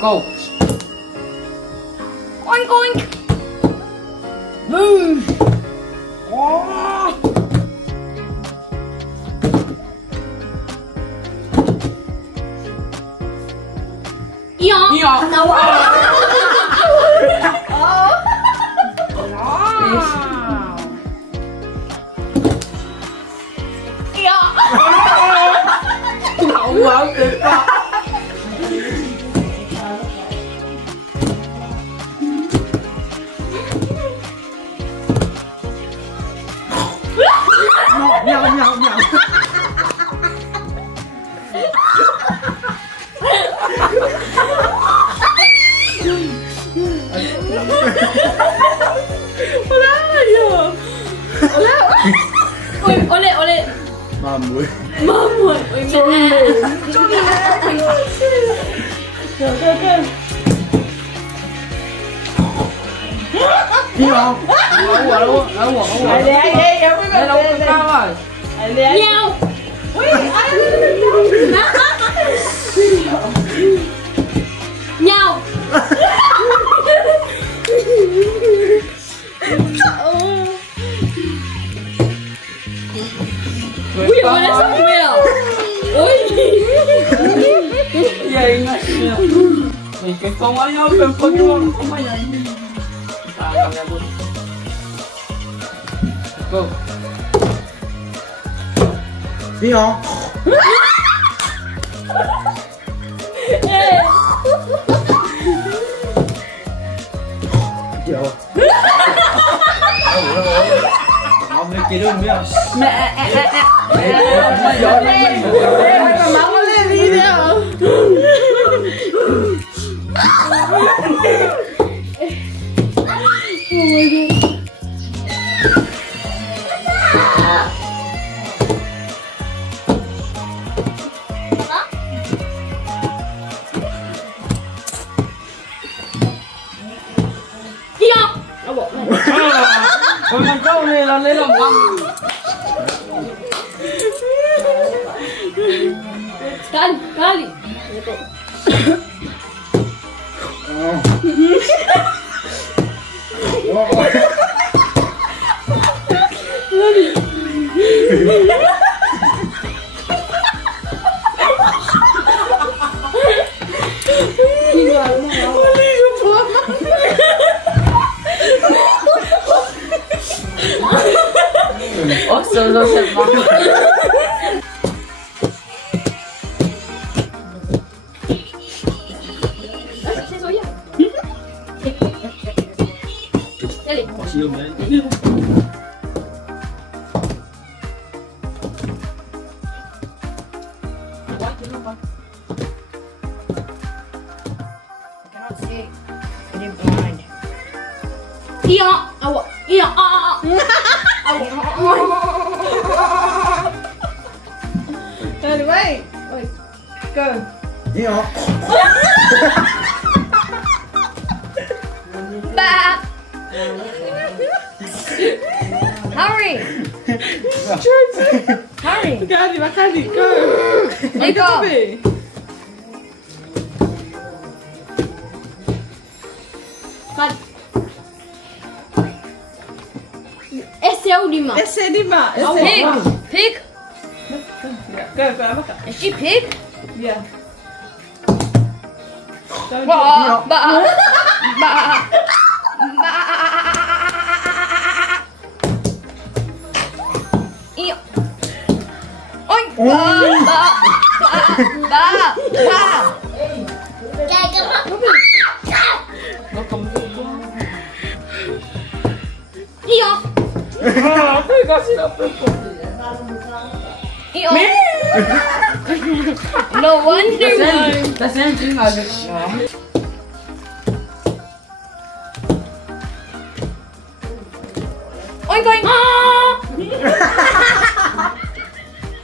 Go. Oink oink. Move. Oh. Yeah. Yeah. No. Wow. Yeah. Wow, tuyệt quá. Nhau. Oleh. Mamui. Ôi mẹ. Đi không? Đâu. Đây đâu có cao rồi. Nhau. Nhau. Ui giời ơi, nó sốc kìa. Ui. Vậy ngay kìa. Cái con ấy nóเป็นคนร่วงkhông phải vậy. Go. Đi không? Chịu. Ông đi kia đừng biết. Mẹ. Mẹ máu nó lên đi nữa. Con làm câu này là lên làm băng. Kali. Solo se va. Wait. Go. Yeah. Back. Hurry. Hurry. Kagi, go. Go. Kan. Esse di ma. Pig. Go, makan. Is she pig? Yeah. Ba. Iyo. Oink. Ba. Nó không có. Iyo. Cái con xin lỗi. Iyo. No wonder why. Ta xem chỉ ngồi được. Oink oink.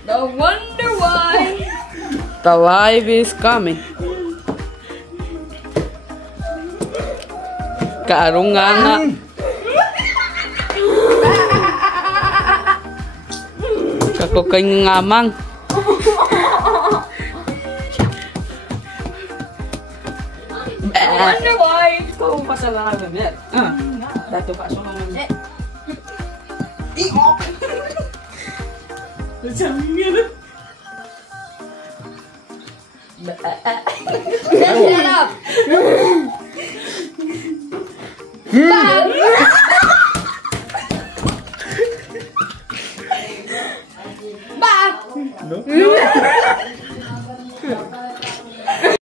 No wonder why. The live is coming. Karungan. Kako kay ngamang. Wonder why. Kau pasal lah benar. Dato Pak Sono. Iko. Macam ni lah. Shut up. Bang. No.